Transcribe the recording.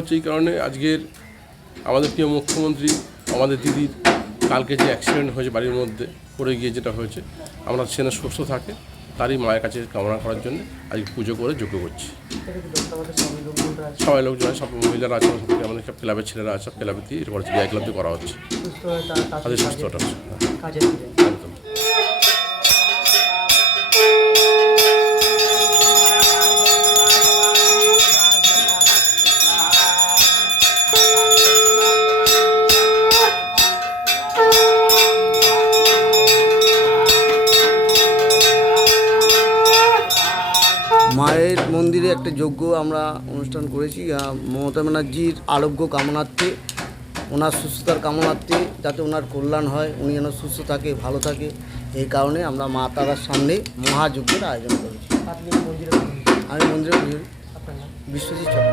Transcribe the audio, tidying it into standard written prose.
হচ্ছে এই কারণে, আজকের আমাদের প্রিয় মুখ্যমন্ত্রী আমাদের দিদির কালকে যে অ্যাক্সিডেন্ট হয়েছে বাড়ির মধ্যে পড়ে গিয়ে যেটা হয়েছে, আমরা সেখানে সুস্থ থাকে তারই মায়ের কাছে কামনা করার জন্য আজকে পুজো করে যজ্ঞ করছি। সবাই লোকজন আছে, সব মহিলারা আছে, আমাদের সব ক্লাবের ছেলেরা আছে, সব ক্লাবে দিয়ে এটা করছে, বিআই ক্লাব দিয়ে করা হচ্ছে। তাদের সুস্থটা একদম। মায়ের মন্দিরে একটা যজ্ঞ আমরা অনুষ্ঠান করেছি মমতা ব্যানার্জির আরোগ্য কামনার্থে, ওনার সুস্থতার কামনার্থে, যাতে ওনার কল্যাণ হয়, উনি যেন সুস্থ থাকে, ভালো থাকে, এই কারণে আমরা মা তারার সামনে মহাযজ্ঞের আয়োজন করেছি। আমি মন্দিরে বিশ্বজিৎ চক্রবর্তী।